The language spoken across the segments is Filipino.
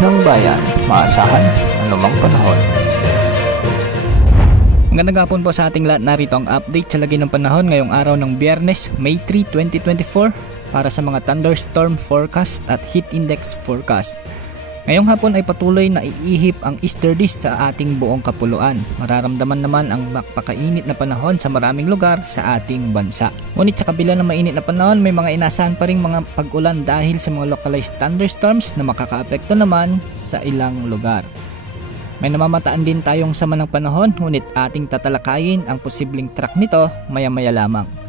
ng bayan, maasahan anumang panahon. Magandang hapon po sa ating lahat. Narito ang update sa lagay ng panahon ngayong araw ng Biyernes, May 3, 2024 para sa mga thunderstorm forecast at heat index forecast. Ngayong hapon ay patuloy na iihip ang easterlies sa ating buong kapuluan. Mararamdaman naman ang napakainit na panahon sa maraming lugar sa ating bansa. Ngunit sa kabila ng mainit na panahon, may mga inasahan pa ring mga pag-ulan dahil sa mga localized thunderstorms na makakaapekto naman sa ilang lugar. May namamataan din tayong sama ng panahon, ngunit ating tatalakayin ang posibleng track nito maya-maya lamang.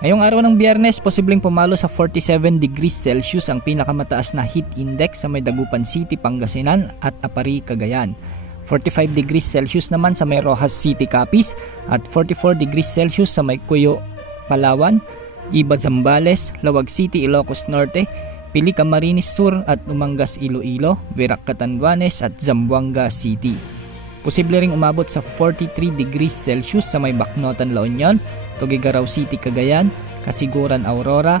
Ngayong araw ng Biyernes, posibleng pumalo sa 47 degrees Celsius ang pinakamataas na heat index sa may Dagupan City, Pangasinan at Apari, Cagayan. 45 degrees Celsius naman sa may Rojas City, Capiz at 44 degrees Celsius sa may Cuyo, Palawan, Iba, Zambales, Lawag City, Ilocos Norte, Pili, Camarines Sur at Umangas, Iloilo, Virac, Catanduanes at Zamboanga City. Posible ring umabot sa 43 degrees Celsius sa may Bacnotan, La Union, Tuguegarao City, Cagayan, Kasiguran, Aurora,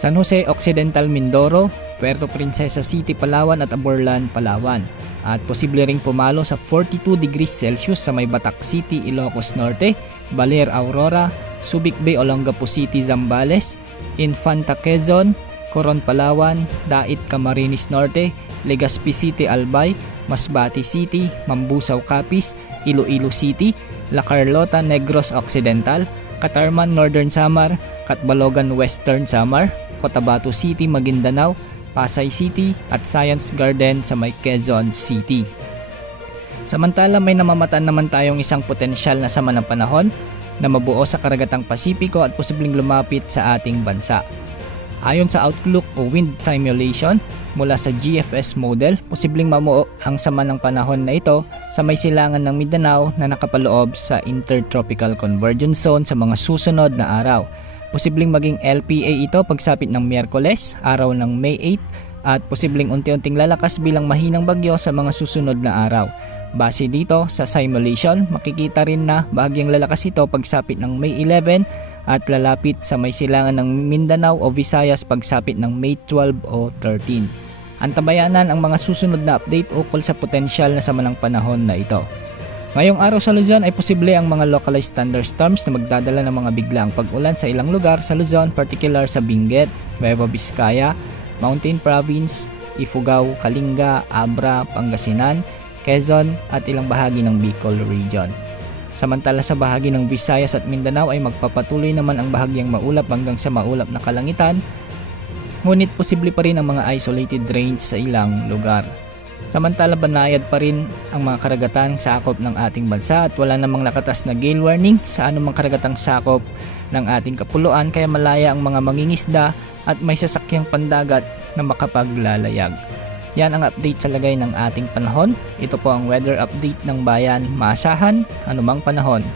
San Jose Occidental, Mindoro, Puerto Princesa City, Palawan at Aborlan, Palawan. At posible ring pumalo sa 42 degrees Celsius sa may Batac City, Ilocos Norte, Baler, Aurora, Subic Bay, Olongapo City, Zambales, Infanta, Quezon, Coron, Palawan, Dait, Camarines Norte, Legazpi City, Albay, Masbate City, Mambusaw, Capiz, Iloilo City, La Carlota, Negros Occidental, Catarman, Northern Samar, Catbalogan, Western Samar, Cotabato City, Maguindanao, Pasay City at Science Garden sa may Quezon City. Samantala, may namamataan naman tayong isang potensyal na sama ng panahon na mabuo sa karagatang Pasipiko at posibleng lumapit sa ating bansa. Ayon sa outlook o wind simulation mula sa GFS model, posibleng mamuo ang sama ng panahon na ito sa may silangan ng Mindanao na nakapaloob sa Intertropical Convergence Zone sa mga susunod na araw. Posibleng maging LPA ito pagsapit ng Miyerkules, araw ng May 8, at posibleng unti-unting lalakas bilang mahinang bagyo sa mga susunod na araw. Base dito sa simulation, makikita rin na bahagyang lalakas ito pagsapit ng May 11 at lalapit sa may silangan ng Mindanao o Visayas pagsapit ng May 12 o 13. Antabayanan ang mga susunod na update ukol sa potensyal na sama ng panahon na ito. Ngayong araw sa Luzon ay posible ang mga localized thunderstorms na magdadala ng mga biglaang pag-ulan sa ilang lugar sa Luzon, particular sa Benguet, Nueva Vizcaya, Mountain Province, Ifugao, Kalinga, Abra, Pangasinan, Quezon at ilang bahagi ng Bicol Region. Samantala sa bahagi ng Visayas at Mindanao ay magpapatuloy naman ang bahagyang maulap hanggang sa maulap na kalangitan, ngunit posible pa rin ang mga isolated rains sa ilang lugar. Samantala banayad pa rin ang mga karagatan sa sakop ng ating bansa at wala namang nakatas na gale warning sa anumang karagatang sakop ng ating kapuluan, kaya malaya ang mga mangingisda at may sasakyang pandagat na makapaglalayag. Yan ang update sa lagay ng ating panahon. Ito po ang weather update ng bayan, maasahan anumang panahon.